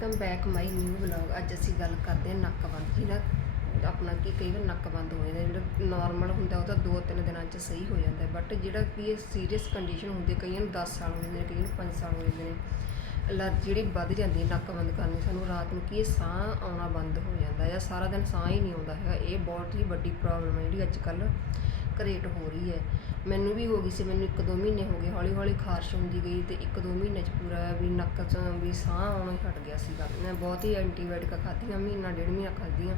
Welcome back my new vlog ਅੱਜ ਅਸੀਂ ਗੱਲ ਕਰਦੇ ਹਾਂ ਨੱਕਬੰਦ ਜਿਹਦਾ ਆਪਣਾ ਕੀ ਕਈ ਵਾਰ ਨੱਕਬੰਦ ਹੋ ਜਾਂਦਾ ਜਿਹੜਾ ਨਾਰਮਲ ਹੁੰਦਾ, ਉਹ ਤਾਂ 2-3 ਦਿਨਾਂ 'ਚ ਸਹੀ ਹੋ ਜਾਂਦਾ ਬਟ ਜਿਹੜਾ ਕੀ ਇਹ ਸੀਰੀਅਸ ਕੰਡੀਸ਼ਨ ਹੁੰਦੀ ਕਈਆਂ ਨੂੰ 10 ਸਾਲ ਹੋ ਜਾਂਦੇ ਨੇ, ਕਈਆਂ ਨੂੰ 5 ਸਾਲ ਹੋ ਜਾਂਦੇ ਨੇ। ਅਲਰਜੀ ਜਿਹੜੀ ਵੱਧ ਜਾਂਦੀ ਹੈ ਨੱਕਬੰਦ ਕਰਨੀ ਸਾਨੂੰ ਰਾਤ ਨੂੰ ਕੀ ਇਹ ਸਾਹ ਆਉਣਾ ਬੰਦ ਹੋ ਜਾਂਦਾ ਜਾਂ ਸਾਰਾ ਦਿਨ ਸਾਹ ਹੀ ਨਹੀਂ ਆਉਂਦਾ ਹੈਗਾ। ਇਹ ਬਹੁਤ ਹੀ ਵੱਡੀ ਪ੍ਰੋਬਲਮ ਹੈ ਜਿਹੜੀ ਅੱਜ ਕੱਲ੍ਹ ਘਰੇਟ ਹੋ ਰਹੀ ਹੈ। ਮੈਨੂੰ ਵੀ ਹੋ ਗਈ ਸੀ, ਮੈਨੂੰ 1-2 ਮਹੀਨੇ ਹੋ ਗਏ ਹੌਲੀ ਹੌਲੀ ਖਾਰਸ਼ ਹੁੰਦੀ ਗਈ ਤੇ 1-2 ਮਹੀਨੇ 'ਚ ਪੂਰਾ ਵੀ ਨੱਕ 'ਚ ਵੀ ਸਾਹ ਆਉਣਾ ਹੀ ਹਟ ਗਿਆ ਸੀਗਾ। ਮੈਂ ਬਹੁਤ ਹੀ ਐਂਟੀਬਾਇਓਟਿਕ ਖਾਧੀਆਂ, ਮਹੀਨਾ ਡੇਢ ਮਹੀਨਾ ਖਾਧੀਆਂ,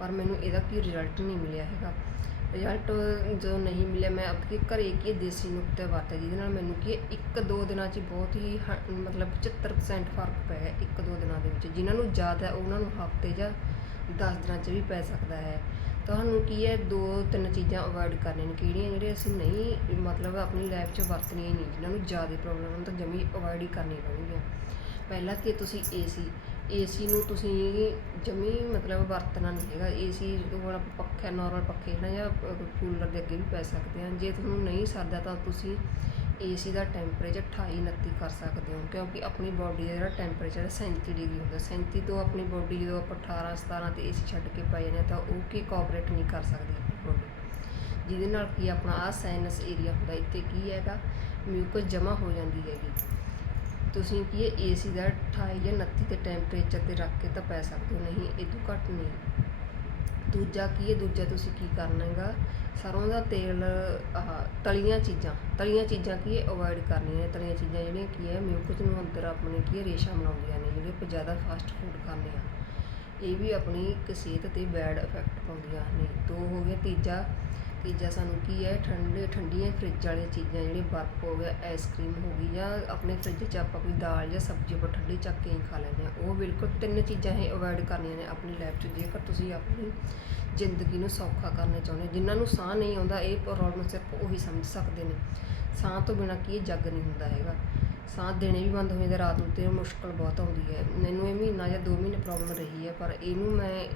ਪਰ ਮੈਨੂੰ ਇਹਦਾ ਕੀ ਰਿਜ਼ਲਟ ਨਹੀਂ ਮਿਲਿਆ ਹੈਗਾ। ਰਿਜ਼ਲਟ ਜਦੋਂ ਨਹੀਂ ਮਿਲਿਆ, ਮੈਂ ਆਪਕੇ ਘਰੇ ਕੀ ਦੇਸੀ ਨੁਕਤੇ ਵਰਤੇ, ਜਿਹਦੇ ਨਾਲ ਮੈਨੂੰ ਕੀ ਇੱਕ ਦੋ ਦਿਨਾਂ 'ਚ ਬਹੁਤ ਹੀ ਹ- ਮਤਲਬ 75% ਫ਼ਰਕ ਪੈ ਗਿਆ ਇੱਕ ਦੋ ਦਿਨਾਂ ਦੇ ਵਿੱਚ। ਜਿਨ੍ਹਾਂ ਨੂੰ ਜ਼ਿਆਦਾ ਉਹਨਾਂ ਨੂੰ ਹਫ਼ਤੇ ਜਾਂ 10 ਦਿਨਾਂ 'ਚ ਵੀ ਪੈ ਸਕਦਾ ਹੈ। ਤੁਹਾਨੂੰ ਕੀ ਹੈ, ਦੋ ਤਿੰਨ ਚੀਜ਼ਾਂ ਅਵੋਇਡ ਕਰਨੀਆਂ ਨੇ, ਕਿਹੜੀਆਂ ਜਿਹੜੇ ਅਸੀਂ ਨਹੀਂ, ਮਤਲਬ ਆਪਣੀ ਲਾਈਫ 'ਚ ਵਰਤਣੀਆਂ ਹੀ ਨਹੀਂ, ਜਿਨ੍ਹਾਂ ਨੂੰ ਜ਼ਿਆਦਾ ਪ੍ਰੋਬਲਮ ਹਨ ਤਾਂ ਜਮੀ ਅਵੋਇਡ ਹੀ ਕਰਨੀਆਂ ਪੈਣਗੀਆਂ। ਪਹਿਲਾਂ ਕਿ ਤੁਸੀਂ ਏਸੀ ਏਸੀ ਨੂੰ ਤੁਸੀਂ ਜਮੀ ਮਤਲਬ ਵਰਤਣਾ ਨਹੀਂ ਹੈਗਾ। ਏਸੀ ਹੁਣ ਆਪਾਂ ਪੱਖਾ ਨਾਰਮਲ ਪੱਖੇ ਨਾ ਜਾਂ ਕੂਲਰ ਦੇ ਅੱਗੇ ਵੀ ਪੈ ਸਕਦੇ ਹਾਂ। ਜੇ ਤੁਹਾਨੂੰ ਨਹੀਂ ਸਰਦਾ ਤਾਂ ਤੁਸੀਂ ਏਸੀ ਦਾ ਟੈਂਪਰੇਚਰ 28 29 ਕਰ ਸਕਦੇ ਹੋ, ਕਿਉਂਕਿ ਆਪਣੀ ਬਾਡੀ ਦਾ ਜਿਹੜਾ ਟੈਂਪਰੇਚਰ 37 ਡਿਗਰੀ ਹੁੰਦਾ। 37 ਤੋਂ ਆਪਣੀ ਬਾਡੀ ਜਦੋਂ ਆਪਾਂ 18 17 ਤੇ ਏਸੀ ਛੱਡ ਕੇ ਪੈ ਜਾਂਦੇ ਤਾਂ ਉਹ ਕੀ ਕੋਆਪਰੇਟ ਨਹੀਂ ਕਰ ਸਕਦੀ ਆਪਣੀ ਬਾਡੀ ਜਿਹਦੇ ਨਾਲ ਕੀ ਆਪਣਾ ਆ ਸਾਇਨਸ ਏਰੀਆ ਹੁੰਦਾ, ਇੱਥੇ ਕੀ ਹੈਗਾ ਮਿਊਕਸ ਜਮਾ ਹੋ ਜਾਂਦੀ ਹੈਗੀ। ਤੁਸੀਂ ਕੀ ਹੈ ਏਸੀ ਦਾ 28 ਜਾਂ 29 ਤੇ ਟੈਂਪਰੇਚਰ ਤੇ ਰੱਖ ਕੇ ਤਾਂ ਪੈ ਸਕਦੇ ਹੋ, ਨਹੀਂ, ਇਹ ਤੋਂ ਘੱਟ ਨਹੀਂ। ਦੂਜਾ ਕੀ ਹੈ, ਦੂਜਾ ਤੁਸੀਂ ਕੀ ਕਰਨਾ ਹੈਗਾ? ਸਰੋਂ ਦਾ ਤੇਲ, ਆਹ, ਤਲੀਆਂ ਚੀਜ਼ਾਂ। ਤਲੀਆਂ ਚੀਜ਼ਾਂ ਕੀ ਹੈ? ਅਵੋਇਡ ਕਰਨੀਆਂ ਨੇ। ਤਲੀਆਂ ਚੀਜ਼ਾਂ ਜਿਹੜੀਆਂ ਕੀ ਹੈ ਮਿਊਕਸ ਨੂੰ ਅੰਦਰ ਆਪਣੇ ਕੀ ਹੈ, ਰੇਸ਼ਾ ਬਣਾਉਂਦੀਆਂ ਨੇ, ਜਿਹੜੇ ਆਪਾਂ ਜ਼ਿਆਦਾ ਫਾਸਟ ਫੂਡ ਖਾਂਦੇ ਆ ਇਹ ਵੀ ਆਪਣੀ ਇੱਕ ਸਿਹਤ ਤੇ ਬੈਡ ਇਫੈਕਟ ਪਾਉਂਦੀਆਂ ਨੇ। ਦੋ ਹੋ ਗਿਆ ਤੀਜਾ ਤੀਜਾ ਸਾਨੂੰ ਕੀ ਹੈ, ਠੰਡੇ, ਠੰਡੀਆਂ ਫ੍ਰਿਜ ਵਾਲੀਆਂ ਚੀਜ਼ਾਂ ਜਿਹੜੀਆਂ ਬਰਫ਼ ਹੋ ਗਿਆ ਆਈਸਕ੍ਰੀਮ ਹੋ ਗਈ ਜਾਂ ਆਪਣੇ ਫ੍ਰਿਜ 'ਚ ਆਪਾਂ ਕੋਈ ਦਾਲ ਜਾਂ ਸਬਜ਼ੀ ਆਪਾਂ ਠੰਡੀ ਚੱਕ ਕੇ ਹੀ ਖਾ ਲੈਂਦੇ ਹਾਂ। ਉਹ ਬਿਲਕੁਲ ਤਿੰਨ ਚੀਜ਼ਾਂ ਇਹ ਅਵੋਇਡ ਕਰਨੀਆਂ ਨੇ ਆਪਣੀ ਲਾਈਫ 'ਚ। ਜੇਕਰ ਤੁਸੀਂ ਆਪਣੀ ਜ਼ਿੰਦਗੀ ਨੂੰ ਸੌਖਾ ਕਰਨਾ ਚਾਹੁੰਦੇ ਹੋ ਜਿਨ੍ਹਾਂ ਨੂੰ ਸਾਹ ਨਹੀਂ ਆਉਂਦਾ, ਇਹ ਪ੍ਰੋਬਲਮ ਸਿਰਫ ਉਹੀ ਸਮਝ ਸਕਦੇ ਨੇ। ਸਾਹ ਤੋਂ ਬਿਨਾਂ ਕੀ ਇਹ ਜੱਗ ਨਹੀਂ ਹੁੰਦਾ ਹੈਗਾ। ਸਾਹ ਦੇਣੇ ਵੀ ਬੰਦ ਹੋ ਜਾਂਦੇ, ਰਾਤ ਨੂੰ ਤੇ ਮੁਸ਼ਕਲ ਬਹੁਤ ਆਉਂਦੀ ਹੈ। ਮੈਨੂੰ ਇਹ ਮਹੀਨਾ ਜਾਂ 2 ਮਹੀਨੇ ਪ੍ਰੋਬਲਮ ਰਹੀ ਹੈ, ਪਰ ਇਹਨੂੰ ਮੈਂ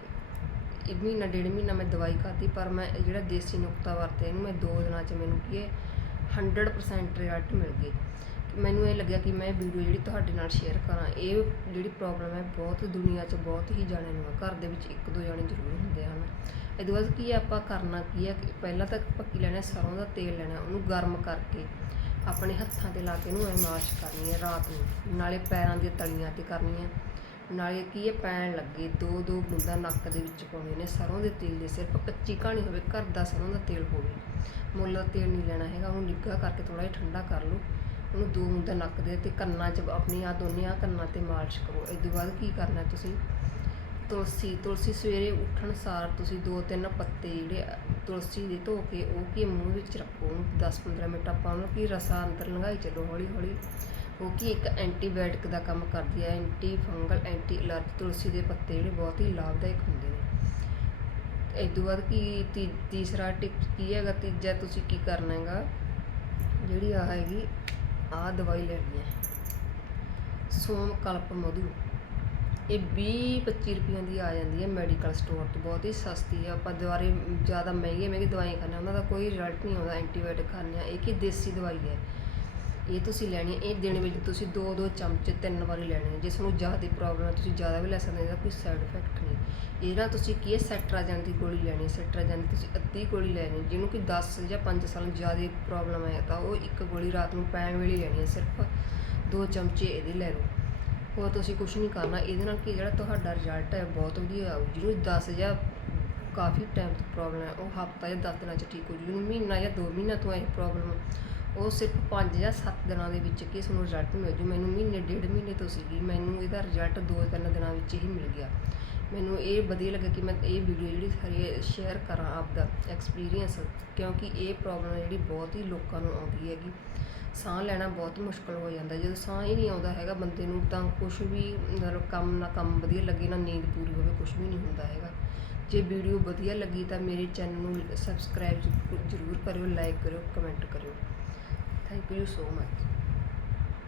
ਇਹ ਮਹੀਨਾ, ਡੇਢ ਮਹੀਨਾ ਮੈਂ ਦਵਾਈ ਖਾਧੀ, ਪਰ ਮੈਂ ਇਹ ਜਿਹੜਾ ਦੇਸੀ ਨੁਕਤਾ ਵਰਤਿਆ ਇਹਨੂੰ ਮੈਂ ਦੋ ਦਿਨਾਂ 'ਚ ਮੈਨੂੰ ਕੀ ਹੈ 100% ਰਿਜ਼ਲਟ ਮਿਲ ਗਏ। ਮੈਨੂੰ ਇਹ ਲੱਗਿਆ ਕਿ ਮੈਂ ਵੀਡੀਓ ਜਿਹੜੀ ਤੁਹਾਡੇ ਨਾਲ ਸ਼ੇਅਰ ਕਰਾਂ, ਇਹ ਜਿਹੜੀ ਪ੍ਰੋਬਲਮ ਹੈ ਬਹੁਤ ਦੁਨੀਆ 'ਚ ਬਹੁਤ ਹੀ ਜਾਣਿਆਂ ਨੂੰ ਘਰ ਦੇ ਵਿੱਚ ਇੱਕ ਦੋ ਜਾਣੇ ਜ਼ਰੂਰ ਹੁੰਦੇ ਹਨ। ਇਹਦੇ ਬਾਅਦ ਕੀ ਹੈ, ਆਪਾਂ ਕਰਨਾ ਕੀ ਹੈ ਪਹਿਲਾਂ ਤਾਂ ਪੱਕੀ ਲੈਣਾ, ਸਰੋਂ ਦਾ ਤੇਲ ਲੈਣਾ, ਉਹਨੂੰ ਗਰਮ ਕਰਕੇ ਆਪਣੇ ਹੱਥਾਂ ਤੇ ਲਾ ਕੇ ਉਹਨੂੰ ਐ ਮਾਲਿਸ਼ ਕਰਨੀ ਹੈ ਰਾਤ ਨੂੰ, ਨਾਲੇ ਪੈਰਾਂ ਦੀਆਂ ਤਲੀਆਂ ਤੇ ਕਰਨੀ ਹੈ ਨਾਲੇ ਕੀ ਹੈ ਪੈਣ ਲੱਗੇ, ਦੋ ਦੋ ਬੂੰਦਾਂ ਨੱਕ ਦੇ ਵਿੱਚ ਪਾਉਣੇ ਨੇ, ਸਰੋਂ ਦੇ ਤੇਲ ਦੇ ਸਿਰਫ ਕੱਚੀ ਕਹਾਣੀ ਹੋਵੇ, ਘਰ ਦਾ ਸਰੋਂ ਦਾ ਤੇਲ ਹੋਵੇ। ਮੁੱਲ ਦਾ ਤੇਲ ਨਹੀਂ ਲੈਣਾ ਹੈਗਾ ਉਹਨੂੰ ਨਿੱਘਾ ਕਰਕੇ ਥੋੜਾ ਜਿਹਾ ਠੰਡਾ ਕਰ ਲਓ। ਉਹਨੂੰ ਦੋ ਬੂੰਦਾਂ ਨੱਕ ਦੇ ਤੇ ਕੰਨਾਂ 'ਚ ਆਪਣੀ ਆ ਦੋਨੇ ਆ ਕੰਨਾਂ ਤੇ ਮਾਲਿਸ਼ ਕਰੋ। ਇਸ ਤੋਂ ਬਾਅਦ ਕੀ ਕਰਨਾ ਤੁਸੀਂ? ਤੁਲਸੀ ਤੁਲਸੀ ਸਵੇਰੇ ਉੱਠਣ ਸਾਰ ਤੁਸੀਂ ਦੋ ਤਿੰਨ ਪੱਤੇ ਜਿਹੜੇ ਤੁਲਸੀ ਦੇ ਧੋ ਕੇ ਉਹ ਕੀ ਮੂੰਹ ਵਿੱਚ ਰੱਖੋ। ਉਹਨੂੰ 10-15 ਮਿੰਟ ਆਪਾਂ ਉਹਨੂੰ ਕੀ ਰਸਾ ਅੰਦਰ ਲੰਘਾਈ ਚੱਲੋ ਹੌਲੀ ਹੌਲੀ ਹੌਲੀ ਉਹ ਕੀ ਇੱਕ ਐਂਟੀਬਾਇਓਟਿਕ ਦਾ ਕੰਮ ਕਰਦੀ ਹੈ, ਐਂਟੀ ਫੰਗਲ, ਐਂਟੀ ਅਲਰਜੀ, ਤੁਲਸੀ ਦੇ ਪੱਤੇ ਜਿਹੜੇ ਬਹੁਤ ਹੀ ਲਾਭਦਾਇਕ ਹੁੰਦੇ ਨੇ। ਇਸ ਤੋਂ ਬਾਅਦ ਕੀ ਤੀ- ਤੀਸਰਾ ਟਿਪ ਕੀ ਹੈਗਾ, ਤੀਜਾ ਤੁਸੀਂ ਕੀ ਕਰਨਾ ਹੈਗਾ, ਜਿਹੜੀ ਆ ਹੈਗੀ ਆ ਦਵਾਈ ਲੈਣੀ ਹੈ। ਸੋਮ ਕਲਪ ਮਧੂ। ਇਹ 20 25 ਰੁਪਈਆਂ ਦੀ ਆ ਜਾਂਦੀ ਹੈ ਮੈਡੀਕਲ ਸਟੋਰ ਤੋਂ। ਬਹੁਤ ਹੀ ਸਸਤੀ ਹੈ। ਆਪਾਂ ਦੁਆਰੇ ਜ਼ਿਆਦਾ ਮਹਿੰਗੀ ਮਹਿੰਗੇ ਦਵਾਈਆਂ ਖਾਂਦੇ ਹਾਂ, ਉਹਨਾਂ ਦਾ ਕੋਈ ਰਿਜ਼ਲਟ ਨਹੀਂ ਆਉਂਦਾ, ਐਂਟੀਬਾਇਓਟਿਕ ਖਾਂਦੇ ਆ ਇਹ ਕੀ ਦੇਸੀ ਦਵਾਈ ਹੈ? ਇਹ ਤੁਸੀਂ ਲੈਣੀ ਹੈ, ਇਹ ਦਿਨ ਵਿੱਚ ਤੁਸੀਂ ਦੋ ਦੋ ਚਮਚ ਤਿੰਨ ਵਾਰੀ ਲੈਣੇ ਨੇ ਜੇ ਤੁਹਾਨੂੰ ਜ਼ਿਆਦਾ ਪ੍ਰੋਬਲਮ ਹੈ, ਤੁਸੀਂ ਜ਼ਿਆਦਾ ਵੀ ਲੈ ਸਕਦੇ ਹੋ, ਇਹਦਾ ਕੋਈ ਸਾਈਡ ਇਫੈਕਟ ਨਹੀਂ। ਇਹ ਨਾਲ ਤੁਸੀਂ ਕੀ ਹੈ ਸੈਟਰਾਜਨ ਦੀ ਗੋਲੀ ਲੈਣੀ ਹੈ। ਸੈਟਰਾਜਨ ਦੀ ਤੁਸੀਂ ਅੱਧੀ ਗੋਲੀ ਲੈਣੀ ਜਿਹਨੂੰ ਕਿ 10 ਜਾਂ 5 ਸਾਲ ਜ਼ਿਆਦਾ ਪ੍ਰੋਬਲਮ ਹੈ ਤਾਂ ਉਹ ਇੱਕ ਗੋਲੀ ਰਾਤ ਨੂੰ ਪੈਣ ਵੇਲੇ ਲੈਣੀ ਹੈ। ਸਿਰਫ ਦੋ ਚਮਚੇ ਇਹਦੇ ਲੈ ਲਓ। ਹੋਰ ਤੁਸੀਂ ਕੁਝ ਨਹੀਂ ਕਰਨਾ। ਇਹਦੇ ਨਾਲ ਕੀ ਜਿਹੜਾ ਤੁਹਾਡਾ ਰਿਜ਼ਲਟ ਹੈ, ਬਹੁਤ ਵਧੀਆ ਆਊ। ਜਿਹਨੂੰ 10 ਜਾਂ ਕਾਫੀ ਟਾਈਮ ਤੋਂ ਪ੍ਰੋਬਲਮ ਹੈ, ਉਹ ਹਫਤਾ ਜਾਂ 10 ਦਿਨਾਂ 'ਚ ਠੀਕ ਹੋ ਜੂ। ਜਿਹਨੂੰ ਮਹੀਨਾ ਜਾਂ 2 ਮਹੀਨਾ ਤੋਂ ਇਹ ਪ੍ਰੋਬਲਮ ਉਹ ਸਿਰਫ 5 ਜਾਂ 7 ਦਿਨਾਂ ਦੇ ਵਿੱਚ ਕੀ ਨੂੰ ਰਿਜ਼ਲਟ ਮਿਲ ਜੂ। ਮੈਨੂੰ ਮਹੀਨੇ, ਡੇਢ ਮਹੀਨੇ ਤੋਂ ਸੀਗੀ। ਮੈਨੂੰ ਇਹਦਾ ਰਿਜ਼ਲਟ 2-3 ਦਿਨਾਂ ਵਿੱਚ ਹੀ ਮਿਲ ਗਿਆ। ਮੈਨੂੰ ਇਹ ਵਧੀਆ ਲੱਗਾ ਕਿ ਮੈਂ ਇਹ ਵੀਡੀਓ ਜਿਹੜੀ ਸਾਰੀ ਸ਼ੇਅਰ ਕਰਾਂ ਆਪਦਾ ਐਕਸਪੀਰੀਅੰਸ ਕਿਉਂਕਿ ਇਹ ਪ੍ਰੋਬਲਮ ਜਿਹੜੀ ਬਹੁਤ ਹੀ ਲੋਕਾਂ ਨੂੰ ਆਉਂਦੀ ਹੈਗੀ। ਸਾਹ ਲੈਣਾ ਬਹੁਤ ਮੁਸ਼ਕਲ ਹੋ ਜਾਂਦਾ। ਜਦੋਂ ਸਾਹ ਹੀ ਨਹੀਂ ਆਉਂਦਾ ਹੈਗਾ ਬੰਦੇ ਨੂੰ, ਤਾਂ ਕੁਝ ਵੀ ਮਤਲਬ ਕੰਮ ਨਾ ਕੰਮ ਵਧੀਆ ਲੱਗੇ, ਨਾ ਨੀਂਦ ਪੂਰੀ ਹੋਵੇ ਕੁਝ ਵੀ ਨਹੀਂ ਹੁੰਦਾ ਹੈਗਾ। ਜੇ ਵੀਡੀਓ ਵਧੀਆ ਲੱਗੀ ਤਾਂ ਮੇਰੇ ਚੈਨਲ ਨੂੰ ਸਬਸਕ੍ਰਾਈਬ ਜ਼ਰੂਰ ਕਰਿਓ ਲਾਈਕ ਕਰਿਓ ਕਮੈਂਟ ਕਰਿਓ। 他也不用说嘛